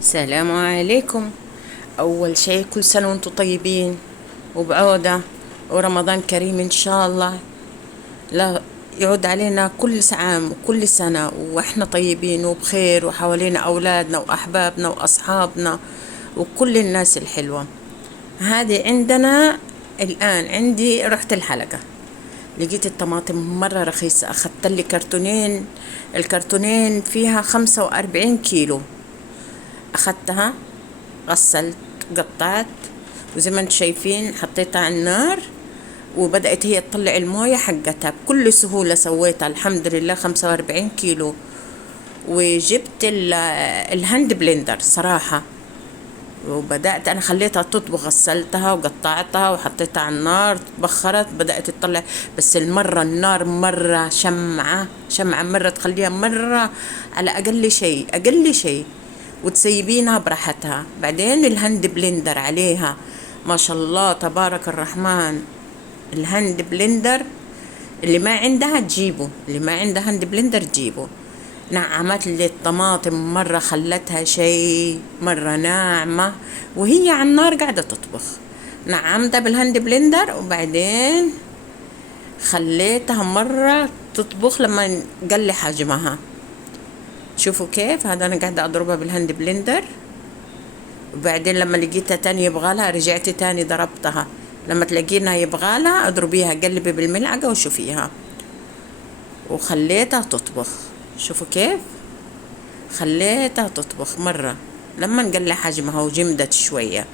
السلام عليكم. أول شيء كل سنة وانتم طيبين وبعودة، ورمضان كريم إن شاء الله. لا يعود علينا كل عام وكل سنة وإحنا طيبين وبخير، وحوالينا أولادنا وأحبابنا وأصحابنا وكل الناس الحلوة. هذه عندنا الآن عندي رحت الحلقة، لقيت الطماطم مرة رخيصة، أخذت لي كرتونين، الكرتونين فيها 45 كيلو. أخذتها، غسلت، قطعت، وزي ما انتم شايفين حطيتها على النار، وبدأت هي تطلع الموية حقتها بكل سهولة. سويتها الحمد لله 45 كيلو. وجبت الهاند بلندر صراحة، وبدأت أنا خليتها تطبخ، غسلتها وقطعتها وحطيتها على النار، تبخرت، بدأت تطلع. بس المرة النار مرة شمعة مرة، تخليها مرة على أقل شيء وتسيبينها براحتها. بعدين الهاند بلندر عليها ما شاء الله تبارك الرحمن. الهاند بلندر اللي ما عندها تجيبه، اللي ما عندها هاند بلندر تجيبه. نعمت لي الطماطم مرة، خلتها شيء مرة ناعمة وهي على النار قاعدة تطبخ. نعمتها بالهاند بلندر، وبعدين خليتها مرة تطبخ لما قل حجمها. شوفوا كيف هذا أنا قاعدة أضربها بالهاند بلندر، وبعدين لما لقيتها تاني يبغالها رجعت تاني ضربتها. لما تلاقينها يبغالها اضربيها، قلبي بالملعقة وشوفيها. وخليتها تطبخ. شوفوا كيف خليتها تطبخ مرة لما نقل حجمها وجمدت شوية.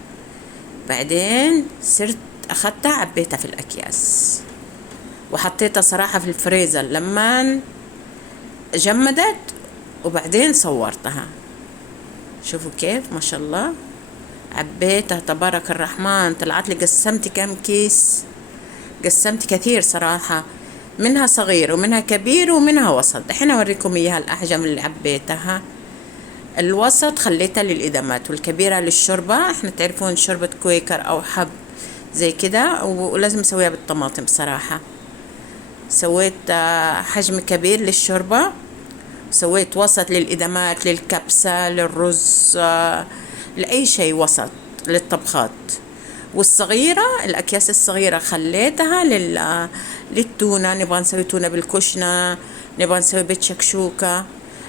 بعدين صرت أخدتها عبيتها في الأكياس وحطيتها صراحة في الفريزر لما جمدت، وبعدين صورتها. شوفوا كيف ما شاء الله عبيتها تبارك الرحمن. طلعت لي قسمت كم كيس، قسمت كثير صراحة، منها صغير ومنها كبير ومنها وسط. الحين أوريكم إياها الأحجام اللي عبيتها. الوسط خليتها للإدامات، والكبيرة للشوربة. احنا تعرفون شوربة كويكر أو حب زي كده، ولازم نسويها بالطماطم صراحة. سويت حجم كبير للشوربة، سويت وسط للإدامات، للكبسة، للرز، لأي شيء وسط للطبخات. والصغيرة الأكياس الصغيرة خليتها للتونة. نبغى نسوي تونة بالكشنة، نبغى نسوي بيت شكشوكة.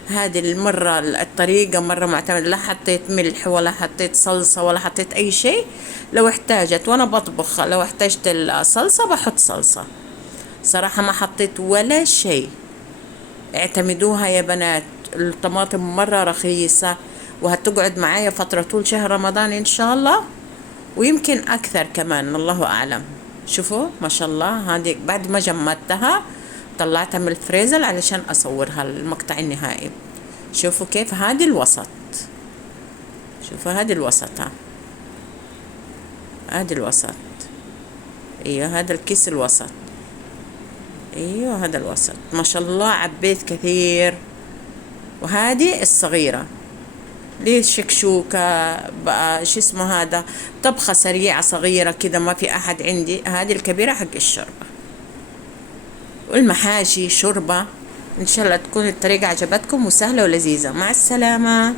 هذه المرة الطريقة مرة معتمدة، لا حطيت ملح ولا حطيت صلصة ولا حطيت أي شيء. لو احتاجت وأنا بطبخ، لو احتاجت الصلصة بحط صلصة. صراحة ما حطيت ولا شيء. اعتمدوها يا بنات، الطماطم مرة رخيصة، وهتقعد معايا فترة طول شهر رمضان إن شاء الله، ويمكن أكثر كمان الله أعلم. شوفوا ما شاء الله. هذه بعد ما جمدتها طلعتها من الفريزر علشان أصورها المقطع النهائي. شوفوا كيف هذه الوسط، شوفوا هذه الوسط، هذه الوسط. ايوه هذا الكيس الوسط، ايوه هذا الوسط. ما شاء الله عبيت كثير. وهذه الصغيرة للشكشوكة بقى، شو اسمه هذا، طبخة سريعة صغيرة كده ما في أحد عندي. هذه الكبيرة حق الشوربة والمحاشي شوربة. إن شاء الله تكون الطريقة عجبتكم وسهلة ولذيذة. مع السلامة.